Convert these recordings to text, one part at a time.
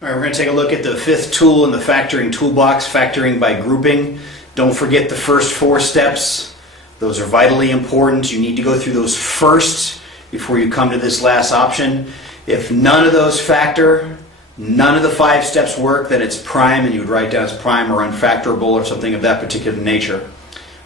All right, we're going to take a look at the fifth tool in the factoring toolbox, factoring by grouping. Don't forget the first four steps. Those are vitally important. You need to go through those first before you come to this last option. If none of those factor, none of the five steps work, then it's prime, and you would write down as prime or unfactorable or something of that particular nature.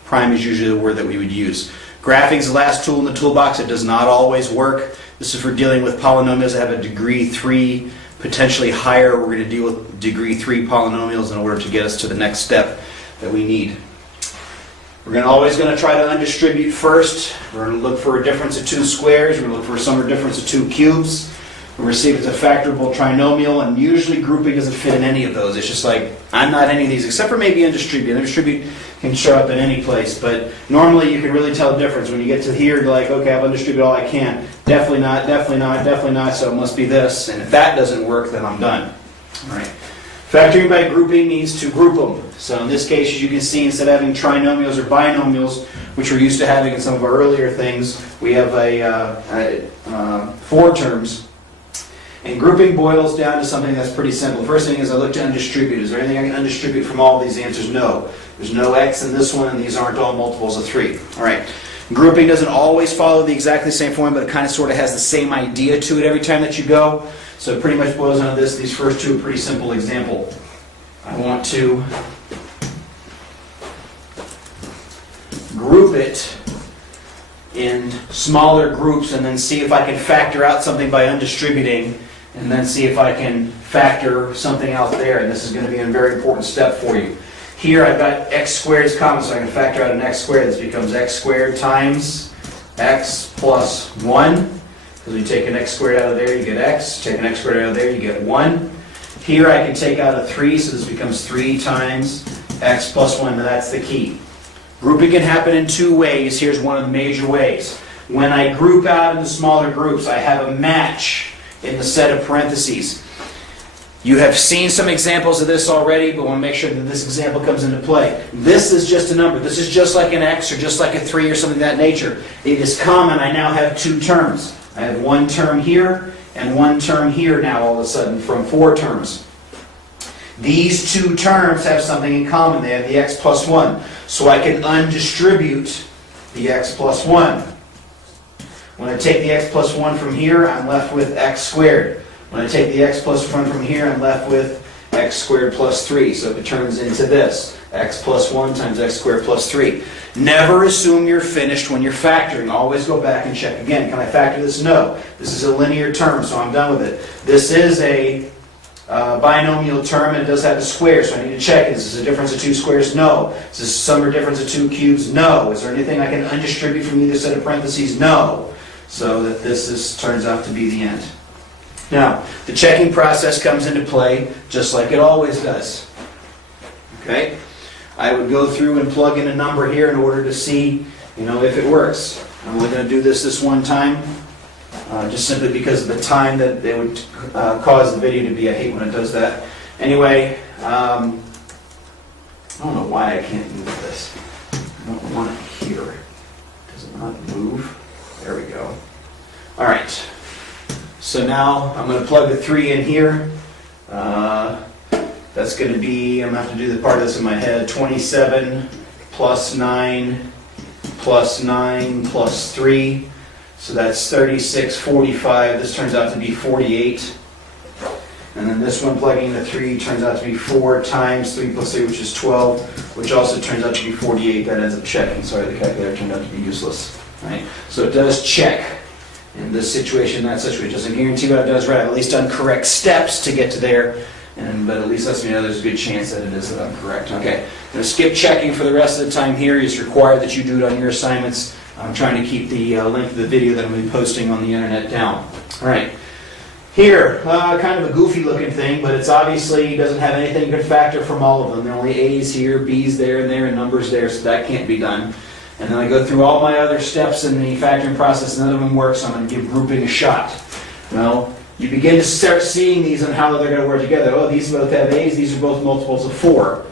Prime is usually the word that we would use. Graphing is the last tool in the toolbox. It does not always work. This is for dealing with polynomials that have a degree 3, potentially higher. We're going to deal with degree 3 polynomials in order to get us to the next step that we need. We're always going to try to undistribute first. We're going to look for a difference of two squares. We're going to look for some difference of two cubes. We're going to see if it's a factorable trinomial, and usually grouping doesn't fit in any of those. It's just like, I'm not any of these, except for maybe undistribute. Undistribute can show up in any place, but normally you can really tell the difference. When you get to here, you're like, okay, I've undistributed all I can. Definitely not, definitely not, definitely not, so it must be this. And if that doesn't work, then I'm done. All right. Factoring by grouping means to group them. So in this case, as you can see, instead of having trinomials or binomials, which we're used to having in some of our earlier things, we have four terms. And grouping boils down to something that's pretty simple. First thing is I look to undistribute. Is there anything I can undistribute from all of these? The answer is no. There's no x in this one, and these aren't all multiples of 3. All right. Grouping doesn't always follow the exactly same form, but it kind of sort of has the same idea to it every time that you go. So it pretty much boils down to this. These first two are pretty simple example. I want to group it in smaller groups and then see if I can factor out something by undistributing, and then see if I can factor something out there. And this is going to be a very important step for you. Here I've got x squared is common, so I can factor out an x squared. This becomes x squared times x plus 1. Because you take an x squared out of there, you get x. Take an x squared out of there, you get 1. Here I can take out a 3, so this becomes 3 times x plus 1. Now that's the key. Grouping can happen in two ways. Here's one of the major ways. When I group out into smaller groups, I have a match in the set of parentheses. You have seen some examples of this already, but I want to make sure that this example comes into play. This is just a number. This is just like an x or just like a 3 or something of that nature. It is common. I now have two terms. I have one term here and one term here now all of a sudden from 4 terms. These two terms have something in common. They have the x plus 1. So I can undistribute the x plus 1. When I take the x plus 1 from here, I'm left with x squared. When I take the x plus 1 from here, I'm left with x squared plus 3. So it turns into this, x plus 1 times x squared plus 3. Never assume you're finished when you're factoring. Always go back and check again. Can I factor this? No. This is a linear term, so I'm done with it. This is a binomial term, and it does have a square, so I need to check. Is this a difference of two squares? No. Is this sum or difference of two cubes? No. Is there anything I can undistribute from either set of parentheses? No. So that this turns out to be the end. Now, the checking process comes into play just like it always does. Okay? I would go through and plug in a number here in order to see, if it works. I'm only going to do this one time. Just simply because of the time that it would cause the video to be. I hate when it does that. Anyway, I don't know why I can't move this. I don't want it here. Does it not move? There we go. All right. So now I'm going to plug the 3 in here. That's going to be, I'm going to have to do the part of this in my head, 27 plus 9 plus 9 plus 3. So that's 36, 45. This turns out to be 48. And then this one, plugging the 3, turns out to be 4 times 3 plus 3, which is 12, which also turns out to be 48. That ends up checking. Sorry, the calculator turned out to be useless. Right? So it does check in this situation, that situation. It doesn't guarantee what it does right. I've at least done correct steps to get to there. But at least lets me know there's a good chance that it is that I'm correct. Okay. I'm going to skip checking for the rest of the time here. It's required that you do it on your assignments. I'm trying to keep the link to the video that I'm going to be posting on the internet down. All right. Here, kind of a goofy looking thing, but it's obviously doesn't have anything you can factor from all of them. There are only A's here, B's there, and numbers there, so that can't be done. And then I go through all my other steps in the factoring process, none of them work, so I'm going to give grouping a shot. Well, you begin to start seeing these and how they're going to work together. Oh, these both have A's, these are both multiples of 4.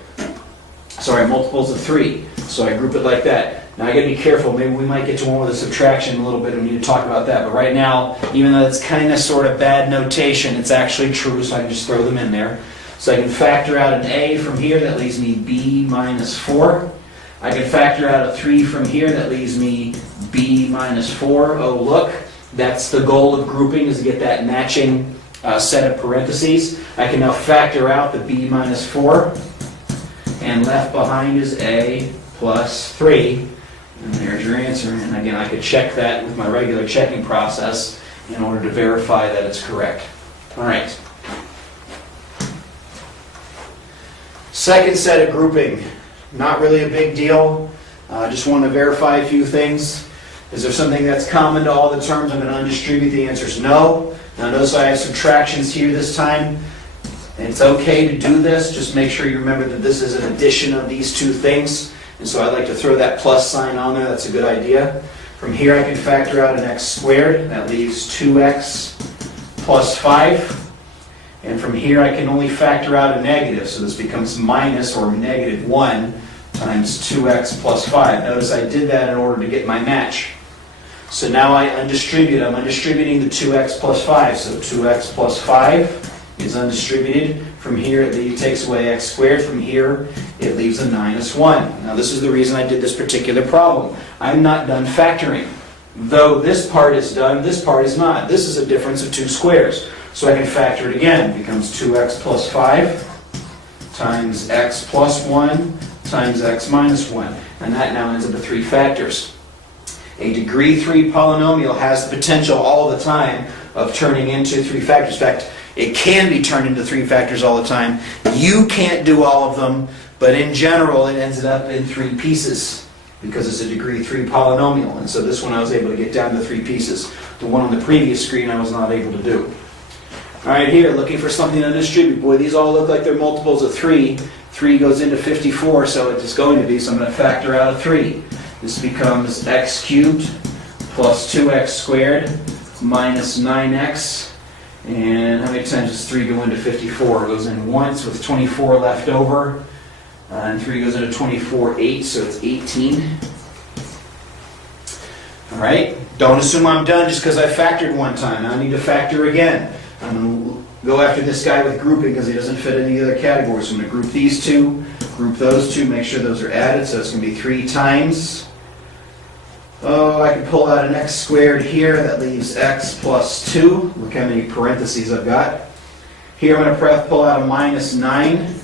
Sorry, multiples of 3. So I group it like that. Now I gotta be careful, maybe we might get to one with a subtraction a little bit, we need to talk about that, but right now, even though it's kind of sort of bad notation, it's actually true, so I can just throw them in there. So I can factor out an a from here, that leaves me b minus 4. I can factor out a 3 from here, that leaves me b minus 4. Oh look, that's the goal of grouping, is to get that matching set of parentheses. I can now factor out the b minus 4, and left behind is a plus 3. And there's your answer. And again, I could check that with my regular checking process in order to verify that it's correct. All right. Second set of grouping. Not really a big deal. Just want to verify a few things. Is there something that's common to all the terms I'm going to undistribute? The answer is no. Now notice I have subtractions here this time. And it's okay to do this. Just make sure you remember that this is an addition of these two things. And so I like to throw that plus sign on there. That's a good idea. From here I can factor out an x squared. That leaves 2x plus 5. And from here I can only factor out a negative. So this becomes minus or negative 1 times 2x plus 5. Notice I did that in order to get my match. So now I undistribute. I'm undistributing the 2x plus 5. So 2x plus 5 is undistributed. From here it takes away x squared. From here it leaves a minus 1. Now this is the reason I did this particular problem. I'm not done factoring. Though this part is done, this part is not. This is a difference of 2 squares. So I can factor it again. It becomes 2x plus 5 times x plus 1 times x minus 1. And that now ends up with 3 factors. A degree 3 polynomial has the potential all the time of turning into 3 factors. In fact, it can be turned into 3 factors all the time. You can't do all of them, but in general it ends up in 3 pieces because it's a degree 3 polynomial. And so this one I was able to get down to 3 pieces. The one on the previous screen I was not able to do. All right, here, looking for something to distribute. Boy, these all look like they're multiples of 3. 3 goes into 54, so it's going to be, so I'm going to factor out a 3. This becomes x cubed plus 2x squared minus 9x. And how many times does 3 go into 54? It goes in once with 24 left over. And 3 goes into 24, 8, so it's 18. All right, don't assume I'm done just because I factored one time. Now I need to factor again. I'm going to go after this guy with grouping because he doesn't fit any other categories. So I'm going to group these two, group those two, make sure those are added. So it's going to be 3 times. Oh, I can pull out an x squared here. That leaves x plus 2. Look how many parentheses I've got. Here I'm going to pull out a minus 9.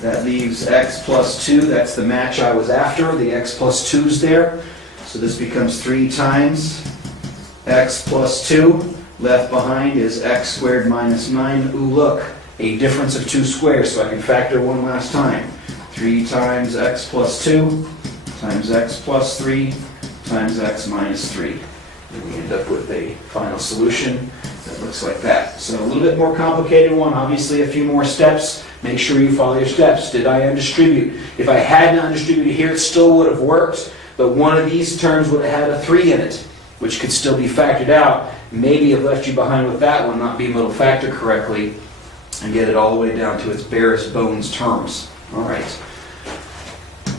That leaves x plus 2. That's the match I was after. The x plus 2's there. So this becomes 3 times x plus 2. Left behind is x squared minus 9. Ooh, look, a difference of 2 squares. So I can factor one last time. 3 times x plus 2 times x plus 3 times x minus 3. And we end up with a final solution that looks like that. So a little bit more complicated one, obviously a few more steps. Make sure you follow your steps. Did I undistribute? If I hadn't undistributed here, it still would have worked, but one of these terms would have had a 3 in it, which could still be factored out. Maybe have left you behind with that one, not being able to factor correctly and get it all the way down to its barest bones terms. All right.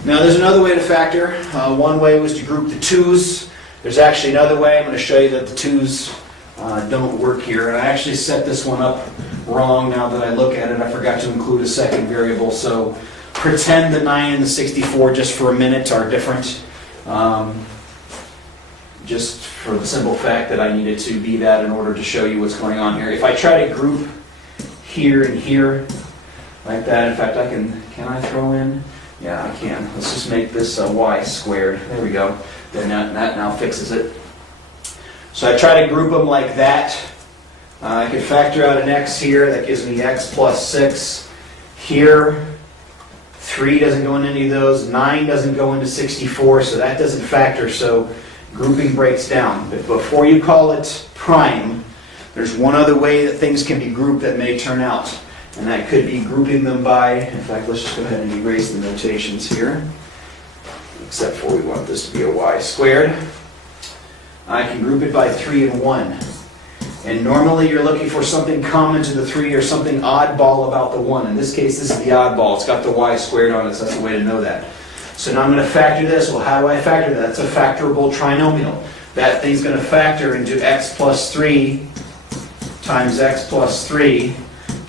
Now there's another way to factor. One way was to group the 2's. There's actually another way. I'm going to show you that the 2's don't work here. And I actually set this one up wrong now that I look at it. I forgot to include a second variable. So pretend the 9 and the 64 just for a minute are different. Just for the simple fact that I needed to be that in order to show you what's going on here. If I try to group here and here like that, in fact can I throw in? Yeah, I can. Let's just make this a y squared. There we go. Then that now fixes it. So I try to group them like that. I can factor out an x here. That gives me x plus 6. Here, 3 doesn't go into any of those. 9 doesn't go into 64, so that doesn't factor. So grouping breaks down. But before you call it prime, there's one other way that things can be grouped that may turn out. And that could be grouping them by, in fact, let's just go ahead and erase the notations here. Except for we want this to be a y squared. I can group it by 3 and 1. And normally you're looking for something common to the 3 or something oddball about the 1. In this case, this is the oddball. It's got the y squared on it, so that's the way to know that. So now I'm going to factor this. Well, how do I factor that? That's a factorable trinomial. That thing's going to factor into x plus 3 times x plus 3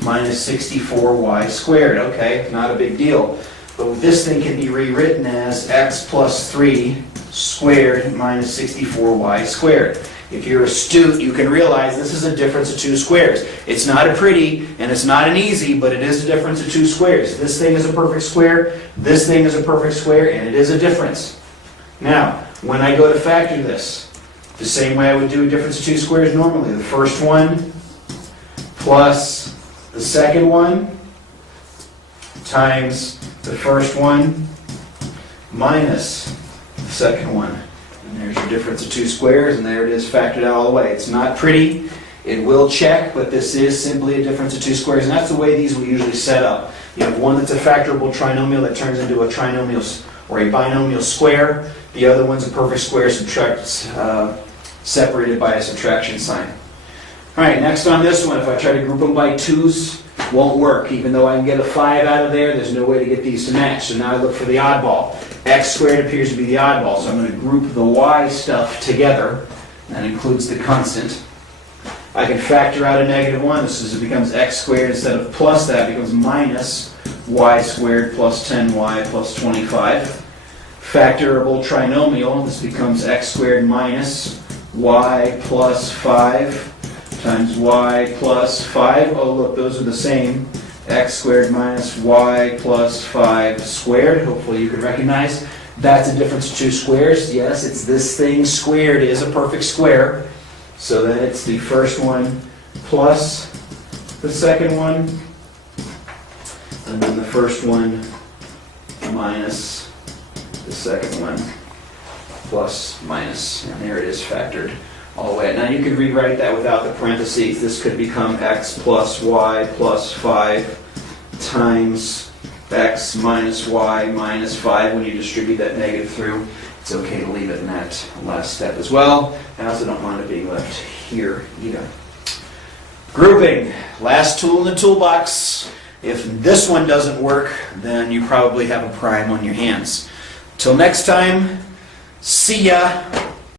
minus 64y squared. Okay, not a big deal. But this thing can be rewritten as x plus 3 squared minus 64y squared. If you're astute, you can realize this is a difference of two squares. It's not a pretty, and it's not an easy, but it is a difference of two squares. This thing is a perfect square, this thing is a perfect square, and it is a difference. Now, when I go to factor this, the same way I would do a difference of two squares normally. The first one plus the second one times the first one minus the second one. And there's your difference of two squares, and there it is factored out all the way. It's not pretty, it will check, but this is simply a difference of two squares, and that's the way these will usually set up. You have one that's a factorable trinomial that turns into a trinomial or a binomial square. The other one's a perfect square separated by a subtraction sign. All right, next on this one, if I try to group them by twos, won't work. Even though I can get a 5 out of there, there's no way to get these to match. So now I look for the oddball. X squared appears to be the oddball, so I'm going to group the y stuff together. That includes the constant. I can factor out a -1. This is, it becomes x squared instead of plus that. It becomes minus y squared plus 10y plus 25. Factorable trinomial. This becomes x squared minus y plus 5 times y plus 5. Oh, look, those are the same. X squared minus y plus 5 squared. Hopefully you can recognize that's a difference of two squares. Yes, it's this thing squared is a perfect square. So then it's the first one plus the second one, and then the first one minus the second one plus minus. And there it is factored all the way. Now you could rewrite that without the parentheses. This could become x plus y plus 5 times x minus y minus 5 when you distribute that negative through. It's okay to leave it in that last step as well. I also don't mind it being left here either. Grouping, last tool in the toolbox. If this one doesn't work, then you probably have a prime on your hands. Till next time, see ya.